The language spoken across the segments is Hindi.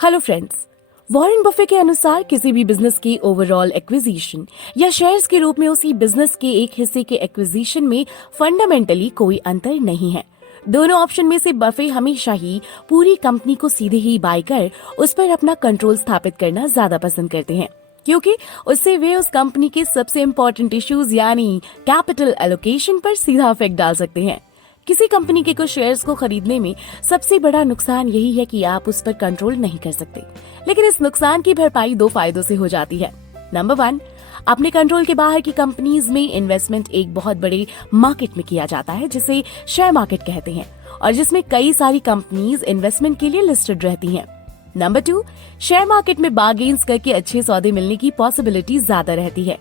हेलो फ्रेंड्स, वॉरेन बफे के अनुसार किसी भी बिजनेस की ओवरऑल एक्विजिशन या शेयर्स के रूप में उसी बिजनेस के एक हिस्से के एक्विजिशन में फंडामेंटली कोई अंतर नहीं है। दोनों ऑप्शन में से बफे हमेशा ही पूरी कंपनी को सीधे ही बाय कर उस पर अपना कंट्रोल स्थापित करना ज्यादा पसंद करते हैं, क्योंकि उससे वे उस कंपनी के सबसे इम्पोर्टेंट इश्यूज यानी कैपिटल एलोकेशन पर सीधा इफेक्ट डाल सकते हैं। किसी कंपनी के कुछ शेयर्स को खरीदने में सबसे बड़ा नुकसान यही है कि आप उस पर कंट्रोल नहीं कर सकते, लेकिन इस नुकसान की भरपाई दो फायदों से हो जाती है। नंबर 1, अपने कंट्रोल के बाहर की कंपनीज में इन्वेस्टमेंट एक बहुत बड़े मार्केट में किया जाता है जिसे शेयर मार्केट कहते हैं और जिसमें कई सारी कंपनीज इन्वेस्टमेंट के लिए लिस्टेड रहती हैं। नंबर 2, शेयर मार्केट में बार्गेन्स करके अच्छे सौदे मिलने की पॉसिबिलिटी ज्यादा रहती है।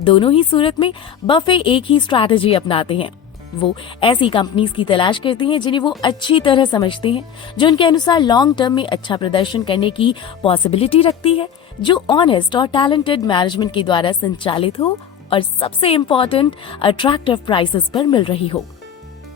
दोनों ही सूरत में बफे एक ही स्ट्रैटेजी अपनाते हैं। वो ऐसी कंपनीज की तलाश करते हैं जिन्हें वो अच्छी तरह समझते हैं, जो उनके अनुसार लॉन्ग टर्म में अच्छा प्रदर्शन करने की पॉसिबिलिटी रखती है, जो ऑनेस्ट और टैलेंटेड मैनेजमेंट के द्वारा संचालित हो और सबसे इम्पोर्टेंट अट्रैक्टिव प्राइसेस पर मिल रही हो।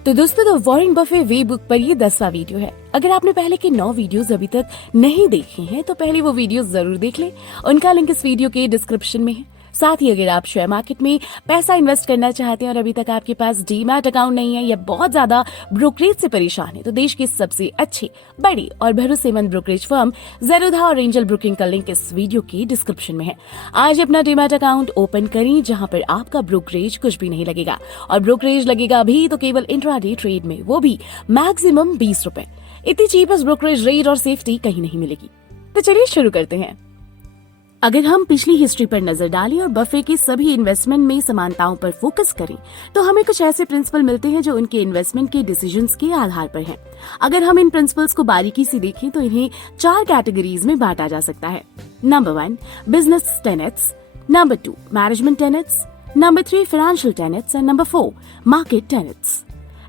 तो दोस्तों, the Warren Buffett way book पर ये 10वां वीडियो है। अगर आपने पहले के 9 वीडियोस अभी तक नहीं देखे हैं तो पहले वो वीडियोस जरूर देख लें। उनका लिंक इस वीडियो के डिस्क्रिप्शन में है। साथ ही अगर आप शेयर मार्केट में पैसा इन्वेस्ट करना चाहते हैं और अभी तक आपके पास डीमैट अकाउंट नहीं है या बहुत ज्यादा ब्रोकरेज से परेशान है, तो देश की सबसे अच्छी, बड़ी और भरोसेमंद ब्रोकरेज फर्म ज़ेरोधा और एंजल ब्रोकिंग का लिंक इस वीडियो के डिस्क्रिप्शन में है। आज अपना डीमैट अकाउंट ओपन करें, जहां पर आपका ब्रोकरेज कुछ भी नहीं लगेगा और ब्रोकरेज लगेगा भी तो केवल इंट्राडे ट्रेड में, वो भी मैक्सिमम 20 रुपए। इतनी चीपेस्ट ब्रोकरेज रेट और सेफ्टी कहीं नहीं मिलेगी। तो चलिए शुरू करते हैं। अगर हम पिछली हिस्ट्री पर नजर डालें और बफे के सभी इन्वेस्टमेंट में समानताओं पर फोकस करें, तो हमें कुछ ऐसे प्रिंसिपल मिलते हैं जो उनके इन्वेस्टमेंट के डिसीजंस के आधार पर हैं। अगर हम इन प्रिंसिपल्स को बारीकी से देखें तो इन्हें 4 कैटेगरीज में बांटा जा सकता है। Number 1, business tenets. Number 2, management tenets. Number 3, financial tenets and number 4, market tenets.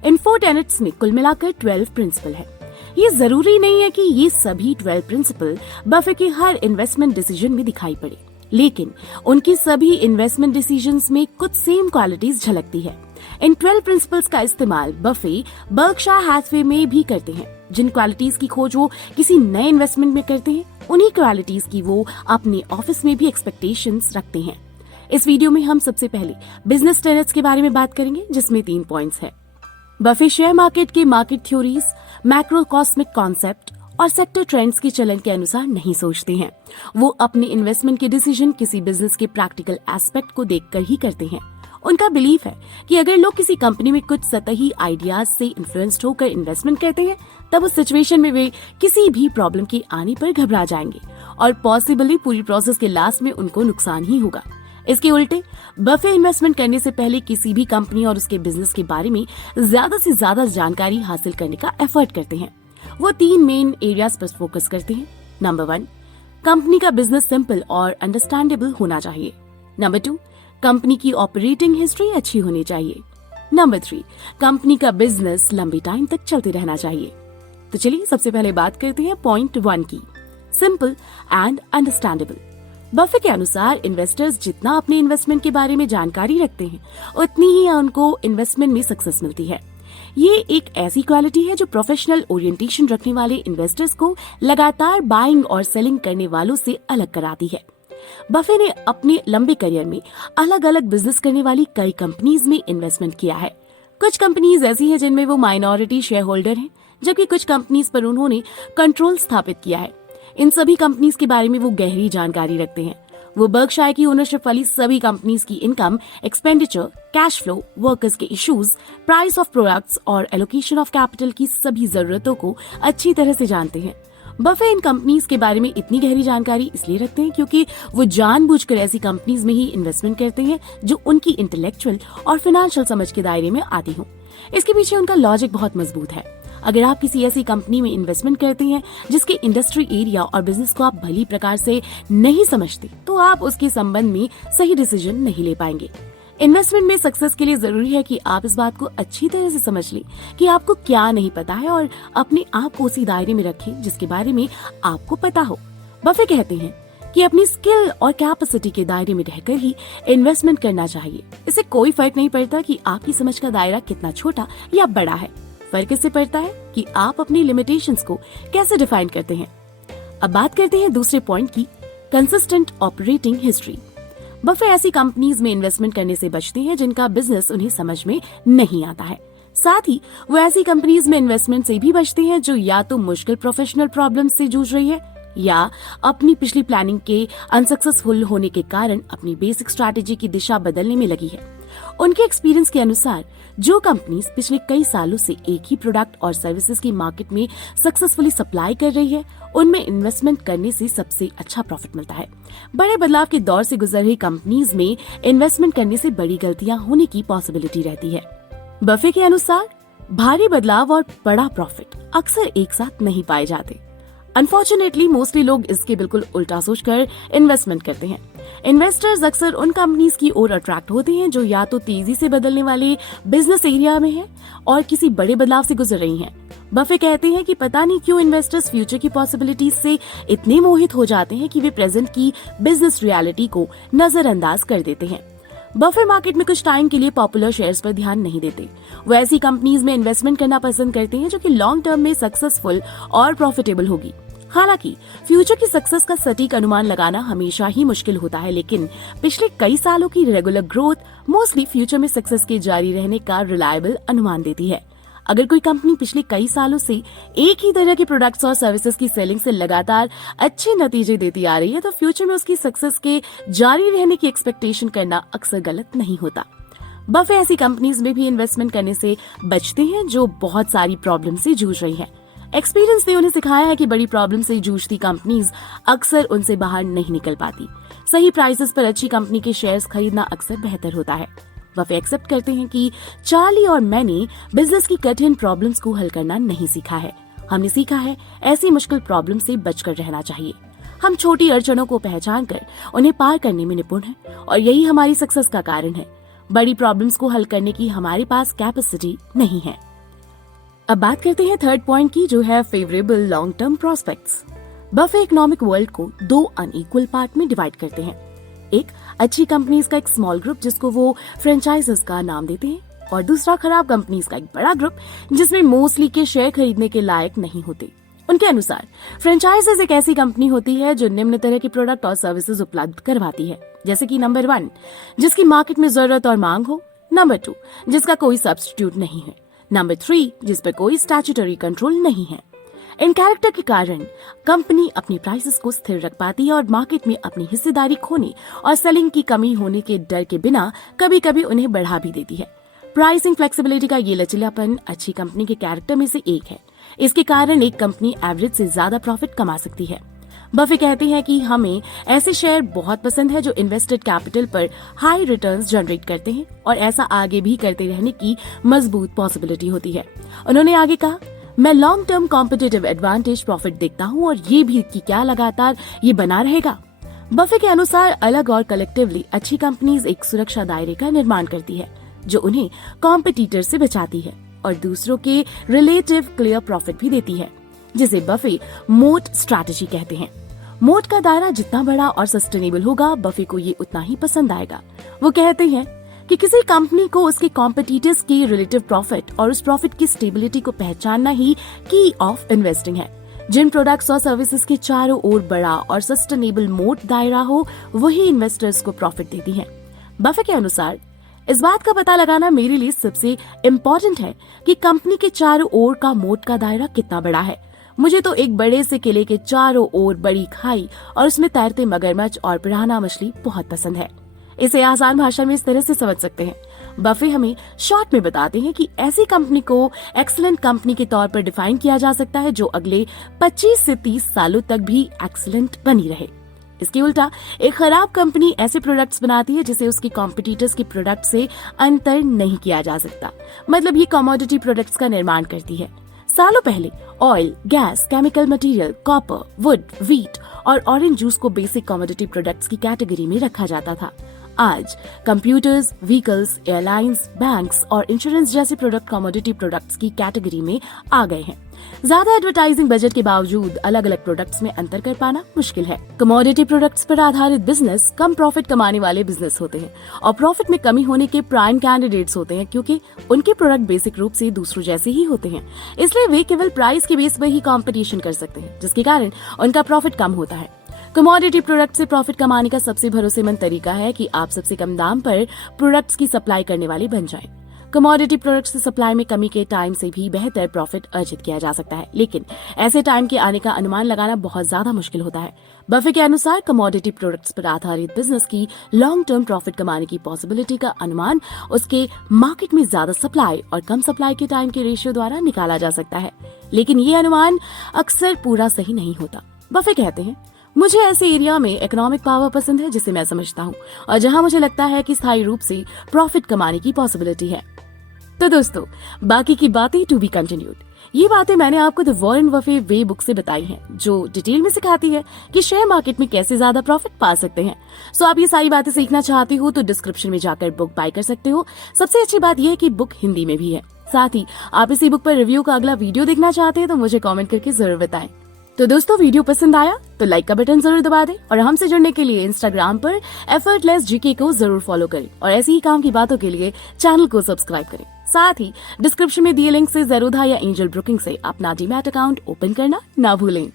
In 4 tenets में कुल मिलाकर 12 प्रिंसिपल है। ये जरूरी नहीं है कि ये सभी 12 प्रिंसिपल बफे के हर इन्वेस्टमेंट डिसीजन में दिखाई पड़े, लेकिन उनकी सभी इन्वेस्टमेंट डिसीजंस में कुछ सेम क्वालिटीज झलकती है। इन 12 प्रिंसिपल्स का इस्तेमाल बफे बर्कशायर हैथवे में भी करते हैं। जिन क्वालिटीज की खोज वो किसी नए इन्वेस्टमेंट में करते हैं, उन्हीं क्वालिटीज की वो अपने ऑफिस में भी एक्सपेक्टेशंस रखते हैं। इस वीडियो में हम सबसे पहले बिजनेस टेनेट्स के बारे में बात करेंगे, जिसमें 3 पॉइंट्स है। बफे शेयर मार्केट के मार्केट थ्योरीज, मैक्रोइकोनॉमिक कॉन्सेप्ट और सेक्टर ट्रेंड्स के चलन के अनुसार नहीं सोचते हैं। वो अपने इन्वेस्टमेंट के डिसीजन किसी बिजनेस के प्रैक्टिकल एस्पेक्ट को देखकर ही करते हैं। उनका बिलीफ है कि अगर लोग किसी कंपनी में कुछ सतही आइडियाज से इन्फ्लुएंस्ड होकर इन्वेस्टमेंट करते हैं, तब उस सिचुएशन में वे किसी भी प्रॉब्लम के आने पर घबरा जाएंगे और पॉसिबली पूरी प्रोसेस के लास्ट में उनको नुकसान ही होगा। इसके उल्टे बफे इन्वेस्टमेंट करने से पहले किसी भी कंपनी और उसके बिजनेस के बारे में ज्यादा से ज्यादा जानकारी हासिल करने का एफर्ट करते हैं। वो 3 मेन एरियाज पर फोकस करते हैं। नंबर 1, कंपनी का बिजनेस सिंपल और अंडरस्टैंडेबल होना चाहिए। नंबर 2, कंपनी की ऑपरेटिंग हिस्ट्री अच्छी होनी चाहिए। नंबर 3, कंपनी का बिजनेस लंबे टाइम तक चलते रहना चाहिए। तो चलिए सबसे पहले बात करते हैं पॉइंट 1 की, सिंपल एंड अंडरस्टैंडेबल। बफे के अनुसार इन्वेस्टर्स जितना अपने इन्वेस्टमेंट के बारे में जानकारी रखते हैं, उतनी ही उनको इन्वेस्टमेंट में सक्सेस मिलती है। ये एक ऐसी क्वालिटी है जो प्रोफेशनल ओरिएंटेशन रखने वाले इन्वेस्टर्स को लगातार बाइंग और सेलिंग करने वालों से अलग कराती है। बफे ने अपने लंबे करियर में अलग अलग बिजनेस करने वाली कई कंपनीज में इन्वेस्टमेंट किया है। कुछ कंपनीज ऐसी हैं जिनमें वो माइनॉरिटी शेयर होल्डर हैं, जबकि कुछ कंपनीज पर उन्होंने कंट्रोल स्थापित किया है। इन सभी कंपनीज के बारे में वो गहरी जानकारी रखते हैं। वो बर्कशायर की ओनरशिप वाली सभी कंपनीज की income, expenditure, cash flow, workers के इश्यूज, प्राइस ऑफ प्रोडक्ट्स और एलोकेशन ऑफ कैपिटल की सभी जरूरतों को अच्छी तरह से जानते हैं। बफे इन कंपनीज के बारे में इतनी गहरी जानकारी इसलिए रखते हैं क्योंकि वो जानबूझकर ऐसी कंपनीज में ही इन्वेस्टमेंट करते हैं जो उनकी इंटेलेक्चुअल और फाइनेंशियल समझ के दायरे में आती हो। इसके पीछे उनका लॉजिक बहुत मजबूत है। अगर आप किसी ऐसी कंपनी में इन्वेस्टमेंट करते हैं जिसके इंडस्ट्री एरिया और बिजनेस को आप भली प्रकार से नहीं समझते, तो आप उसके संबंध में सही डिसीजन नहीं ले पाएंगे। इन्वेस्टमेंट में सक्सेस के लिए जरूरी है कि आप इस बात को अच्छी तरह से समझ लें कि आपको क्या नहीं पता है और अपने आप को उसी दायरे में रखें जिसके बारे में आपको पता हो। बफे कहते हैं कि अपनी स्किल और कैपेसिटी के दायरे में रहकर ही इन्वेस्टमेंट करना चाहिए। इससे कोई फर्क नहीं पड़ता कि आपकी समझ का दायरा कितना छोटा या बड़ा है। फर्क इससे पड़ता है कि आप अपनी लिमिटेशंस को कैसे डिफाइन करते हैं। अब बात करते हैं दूसरे पॉइंट की, कंसिस्टेंट ऑपरेटिंग हिस्ट्री। बफे ऐसी कंपनीज में इन्वेस्टमेंट करने से बचते हैं जिनका बिजनेस उन्हें समझ में नहीं आता है। साथ ही वो ऐसी कंपनीज में इन्वेस्टमेंट से भी बचते हैं जो या तो मुश्किल प्रोफेशनल प्रॉब्लम से जूझ रही है या अपनी पिछली प्लानिंग के अनसक्सेसफुल होने के कारण अपनी बेसिक स्ट्रैटेजी की दिशा बदलने में लगी है। उनके एक्सपीरियंस के अनुसार जो कंपनीज पिछले कई सालों से एक ही प्रोडक्ट और सर्विसेज की मार्केट में सक्सेसफुली सप्लाई कर रही है, उनमें इन्वेस्टमेंट करने से सबसे अच्छा प्रॉफिट मिलता है। बड़े बदलाव के दौर से गुजर रही कंपनीज में इन्वेस्टमेंट करने से बड़ी गलतियां होने की पॉसिबिलिटी रहती है। बफे के अनुसार भारी बदलाव और बड़ा प्रॉफिट अक्सर एक साथ नहीं पाए जाते। अनफॉर्चुनेटली मोस्टली लोग इसके बिल्कुल उल्टा सोचकर इन्वेस्टमेंट करते हैं। इन्वेस्टर्स अक्सर उन कंपनीज की ओर अट्रैक्ट होते हैं जो या तो तेजी से बदलने वाले बिजनेस एरिया में है और किसी बड़े बदलाव से गुजर रही हैं। बफे कहते हैं कि पता नहीं क्यों इन्वेस्टर्स फ्यूचर की पॉसिबिलिटीज से इतने मोहित हो जाते हैं कि वे प्रेजेंट की बिजनेस रियलिटी को नजरअंदाज कर देते हैं। बफे मार्केट में कुछ टाइम के लिए पॉपुलर शेयर्स पर ध्यान नहीं देते। वो ऐसी कंपनीज में इन्वेस्टमेंट करना पसंद करते हैं जो कि लॉन्ग टर्म में सक्सेसफुल और प्रॉफिटेबल होगी। हालांकि फ्यूचर की सक्सेस का सटीक अनुमान लगाना हमेशा ही मुश्किल होता है, लेकिन पिछले कई सालों की रेगुलर ग्रोथ मोस्टली फ्यूचर में सक्सेस के जारी रहने का रिलायबल अनुमान देती है। अगर कोई कंपनी पिछले कई सालों से एक ही तरह के प्रोडक्ट्स और सर्विसेज की सेलिंग से लगातार अच्छे नतीजे देती आ रही है, तो फ्यूचर में उसकी सक्सेस के जारी रहने की एक्सपेक्टेशन करना अक्सर गलत नहीं होता। बफे ऐसी कंपनीज में भी इन्वेस्टमेंट करने से बचते हैं जो बहुत सारी प्रॉब्लम से जूझ रही है। एक्सपीरियंस ने उन्हें सिखाया है कि बड़ी प्रॉब्लम से जूझती कंपनीज अक्सर उनसे बाहर नहीं निकल पाती। सही प्राइसेस पर अच्छी कंपनी के शेयर्स खरीदना अक्सर बेहतर होता है। बफे एक्सेप्ट करते हैं कि चार्ली और मैंने बिजनेस की कठिन प्रॉब्लम्स को हल करना नहीं सीखा है। हमने सीखा है ऐसी मुश्किल प्रॉब्लम से बचकर रहना चाहिए। हम छोटी अड़चनों को पहचान कर उन्हें पार करने में निपुण हैं और यही हमारी सक्सेस का कारण है। बड़ी प्रॉब्लम्स को हल करने की हमारे पास कैपेसिटी नहीं है। अब बात करते हैं थर्ड पॉइंट की, जो है favourable long term prospects. Buffett economic world को दो अनइक्वल पार्ट में डिवाइड करते हैं। एक अच्छी कंपनीज का एक स्मॉल ग्रुप जिसको वो फ्रेंचाइजेस का नाम देते हैं, और दूसरा खराब कंपनीज का एक बड़ा ग्रुप जिसमें मोस्टली के शेयर खरीदने के लायक नहीं होते। उनके अनुसार फ्रेंचाइजेस एक ऐसी कंपनी होती है जो निम्न तरह के प्रोडक्ट और सर्विसेज उपलब्ध करवाती है, जैसे कि नंबर 1 जिसकी मार्केट में जरूरत और मांग हो, नंबर 2 जिसका कोई सब्स्टिट्यूट नहीं है, नंबर 3 जिस पर कोई स्टैट्यूटरी कंट्रोल नहीं है। इन कैरेक्टर के कारण कंपनी अपनी प्राइसेस को स्थिर रख पाती है और मार्केट में अपनी हिस्सेदारी खोने और सेलिंग की कमी होने के डर के बिना कभी कभी उन्हें बढ़ा भी देती है। प्राइसिंग फ्लेक्सिबिलिटी का ये लचीलापन अच्छी कंपनी के कैरेक्टर में से एक है। इसके कारण एक कंपनी एवरेज से ज्यादा प्रॉफिट कमा सकती है। बफे कहते हैं कि हमें ऐसे शेयर बहुत पसंद है जो इन्वेस्टेड कैपिटल पर हाई रिटर्न्स जनरेट करते हैं और ऐसा आगे भी करते रहने की मजबूत पॉसिबिलिटी होती है। उन्होंने आगे कहा, मैं long term competitive advantage profit देखता हूं और ये भी कि क्या लगातार ये बना रहेगा। बफे के अनुसार अलग और कलेक्टिवली अच्छी कंपनीज एक सुरक्षा दायरे का निर्माण करती है जो उन्हें कॉम्पिटिटर से बचाती है और दूसरों के रिलेटिव क्लियर प्रॉफिट भी देती है, जिसे बफे मोट स्ट्रैटेजी कहते हैं। मोट का दायरा जितना बड़ा और सस्टेनेबल होगा, बफे को ये उतना ही पसंद आएगा। वो कहते हैं कि किसी कंपनी को उसके कॉम्पिटिटर्स की रिलेटिव प्रॉफिट और उस प्रॉफिट की स्टेबिलिटी को पहचानना ही की ऑफ इन्वेस्टिंग है। जिन प्रोडक्ट्स और सर्विसेज के चारों ओर बड़ा और सस्टेनेबल मोट दायरा हो, वही इन्वेस्टर्स को प्रॉफिट देती है। बफे के अनुसार इस बात का पता लगाना मेरे लिए सबसे इम्पोर्टेंट है कि कंपनी के चारों ओर का मोट का दायरा कितना बड़ा है। मुझे तो एक बड़े से किले के चारों ओर बड़ी खाई और उसमें तैरते मगरमच्छ और पिराना मछली बहुत पसंद है। इसे आसान भाषा में इस तरह से समझ सकते हैं। बफे हमें शॉर्ट में बताते हैं कि ऐसी कंपनी को एक्सीलेंट कंपनी के तौर पर डिफाइन किया जा सकता है जो अगले 25 से 30 सालों तक भी एक्सीलेंट बनी रहे। इसके उल्टा एक खराब कंपनी ऐसे प्रोडक्ट्स बनाती है जिसे उसके कॉम्पिटिटर्स के प्रोडक्ट से अंतर नहीं किया जा सकता। मतलब ये कमोडिटी प्रोडक्ट्स का निर्माण करती है। सालों पहले oil, gas, chemical material, copper, would, wheat और ऑरेंज जूस को बेसिक कमोडिटी प्रोडक्ट्स की कैटेगरी में रखा जाता था। आज कंप्यूटर्स, व्हीकल्स, एयरलाइंस, बैंक्स और इंश्योरेंस जैसे प्रोडक्ट कमोडिटी प्रोडक्ट्स की कैटेगरी में आ गए हैं। ज्यादा एडवर्टाइजिंग बजट के बावजूद अलग अलग प्रोडक्ट्स में अंतर कर पाना मुश्किल है। कमोडिटी प्रोडक्ट्स पर आधारित बिजनेस कम प्रॉफिट कमाने वाले बिजनेस होते हैं और प्रॉफिट में कमी होने के प्राइम कैंडिडेट्स होते हैं, क्योंकि उनके प्रोडक्ट बेसिक रूप से दूसरों जैसे ही होते हैं। इसलिए वे केवल प्राइस के बेस पर ही कंपटीशन कर सकते हैं, जिसके कारण उनका प्रॉफिट कम होता है। कमोडिटी प्रोडक्ट से प्रॉफिट कमाने का सबसे भरोसेमंद तरीका है कि आप सबसे कम दाम पर प्रोडक्ट्स की सप्लाई करने वाले बन जाएं। कमोडिटी प्रोडक्ट्स से सप्लाई में कमी के टाइम से भी बेहतर प्रॉफिट अर्जित किया जा सकता है, लेकिन ऐसे टाइम के आने का अनुमान लगाना बहुत ज्यादा मुश्किल होता है। बफे के अनुसार कमोडिटी प्रोडक्ट्स पर आधारित बिजनेस की लॉन्ग टर्म प्रॉफिट कमाने की पॉसिबिलिटी का अनुमान उसके मार्केट में ज्यादा सप्लाई और कम सप्लाई के टाइम के रेशियो द्वारा निकाला जा सकता है, लेकिन ये अनुमान अक्सर पूरा सही नहीं होता। बफे कहते हैं, मुझे ऐसे एरिया में इकोनॉमिक पावर पसंद है जिसे मैं समझता हूँ और जहाँ मुझे लगता है कि स्थायी रूप से प्रॉफिट कमाने की पॉसिबिलिटी है। तो दोस्तों, बाकी की बातें टू बी कंटिन्यूड। ये बातें मैंने आपको the Warren Buffett way book से बताई हैं, जो डिटेल में सिखाती है कि शेयर मार्केट में कैसे ज्यादा प्रॉफिट पा सकते हैं। सो आप ये सारी बातें सीखना चाहते हो तो डिस्क्रिप्शन में जाकर बुक बाय कर सकते हो। सबसे अच्छी बात यह है कि बुक हिंदी में भी है। साथ ही आप इसी बुक पर रिव्यू का अगला वीडियो देखना चाहते हैं तो मुझे कॉमेंट करके जरूर बताएं। तो दोस्तों, वीडियो पसंद आया तो लाइक का बटन जरूर दबा दें और हमसे जुड़ने के लिए इंस्टाग्राम पर एफर्टलेस जीके को जरूर फॉलो करें और ऐसी ही काम की बातों के लिए चैनल को सब्सक्राइब करें। साथ ही डिस्क्रिप्शन में दिए लिंक से ज़ेरोधा या एंजल ब्रोकिंग से अपना डीमैट अकाउंट ओपन करना ना भूलें।